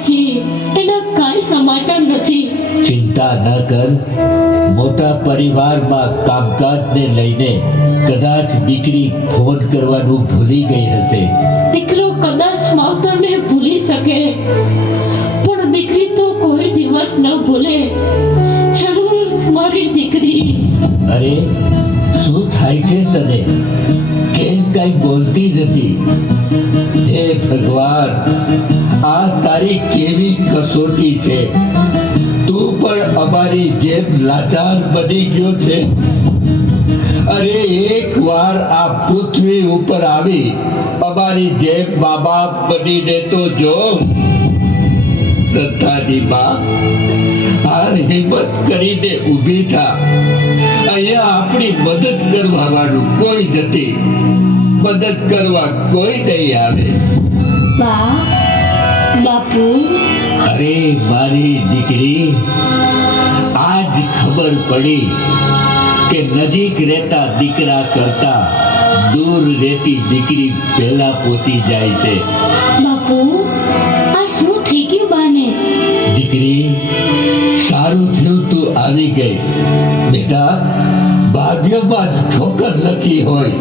માસીથી એના કાંઈ સમાચાર નથી. ચિંતા ન કર. મોટા પરિવારમાં કામકાજને લઈને કદાચ દીકરી ફોન કરવાનું ભૂલી ગઈ હશે. દીકરો કદાચ માવતરને ભૂલી શકે. પણ દીકરી તો કોઈ દિવસ ન ભૂલે. જરૂર મારી દીકરી. અરે શું થાય છે તને? કેમ કઈ બોલતી નથી? હે ભગવાન! આ તારી કેવી કસોટી છે? તું પણ અમારી જેમ લાચાર બની ગયો છે? અરે, એક વાર આ પૃથ્વી ઉપર આવી, અમારી જેમ મા બાપ બનીને તો જો. શ્રદ્ધાની માં હાર હિંમત કરીને ઊભી થા. અહીંયા આપણી મદદ કરવા વાળું કોઈ નથી. મદદ કરવા કોઈ નહીં આવે. બા બાપુ. અરે મારી દીકરી આજ ખબર પડી કે નજીક રહેતા દીકરા કરતા દૂર રહેતી દીકરી પહેલા પહોંચી જાય છે. બાપુ આ શું થઈ ગયું બાને? દીકરી સારું થયું તું આવી ગઈ. બેટા ભાગ્યમાં જ ઠોકર લખી હોય.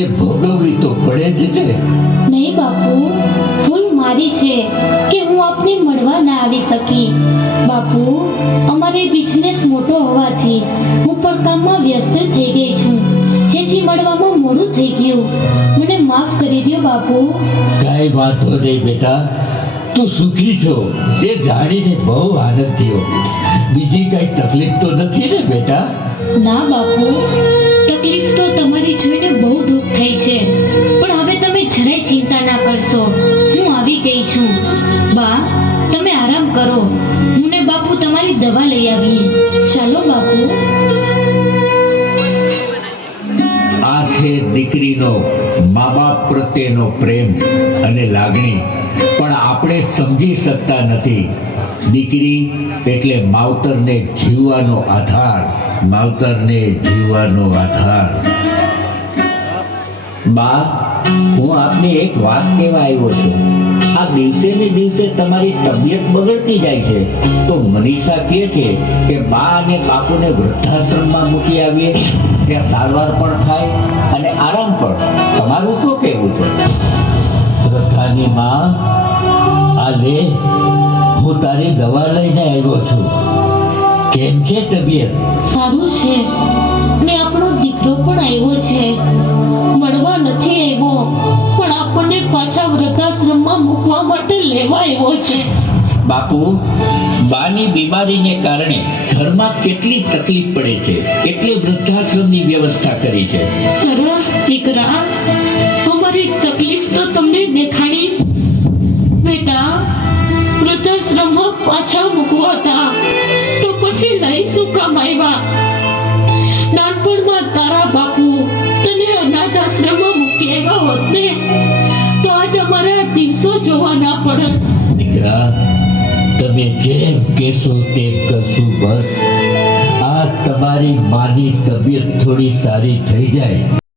એ ભોગવવી તો પડે જ ને. નહીં બાપુ છે કે હું આપને મળવા ના આવી શકી. બાપુ અમારે બિઝનેસ મોટો હોવાથી હું પણ કામમાં વ્યસ્ત થઈ ગઈ છું. જેથી મળવામાં મોડું થઈ ગયું. મને માફ કરી દો બાપુ. કાંઈ વાંધો નહીં બેટા. તું સુખી છો. એ જાણીને બહુ આનંદ થયો. બીજી કઈ તકલીફ તો નથી ને બેટા? ના બાપુ તકલીફ તો તમારી જોઈને બહુ દુઃખ થઈ છે. દવા લઈ આવીએ. ચાલો બાપુ. આ છે દીકરીનો મા બાપ પ્રત્યેનો પ્રેમ અને લાગણી પણ આપણે સમજી શકતા નથી. દીકરી એટલે માવતરને જીવવાનો આધાર, માવતરને જીવવાનો આધાર. બા, હું આપને એક વાત કહેવા આવ્યો છું. આ દિવસે ને દિવસે તમારી તબિયત બગડતી જાય છે. તો મનીષા કહે છે કે બા અને બાપુને વૃદ્ધાશ્રમમાં મૂકી આવીએ. ત્યાં સારવાર પણ થાય અને આરામ પણ. તમારું શું કહેવું છે? શ્રદ્ધાની માં આ લે હું તારી દવા લઈને આવ્યો છું. કેમ છે તબિયત? સારું છે. ને આપણો દીકરો પણ આવ્યો છે. આપણને પાછા વૃદ્ધાશ્રમમાં મૂકવા માટે લેવા આવ્યો છે. બાપુ બાની બીમારીને કારણે ઘરમાં કેટલી તકલીફ પડે છે? એટલે વૃદ્ધાશ્રમની વ્યવસ્થા કરી છે. સરસ દીકરા અમારી તકલીફ તો તમને દેખાડી. બેટા વૃદ્ધાશ્રમમાં પાછા મૂકવા હતા. તો પછી લઈ શું કામ આવ્યા? નાનપણમાં તારા બાપુ તને અનાથ આશ્રમમાં દીકરા તમે જેમ કહેશો તેમ કરશું બસ. આ તમારી માની તબિયત થોડી સારી થઈ જાય.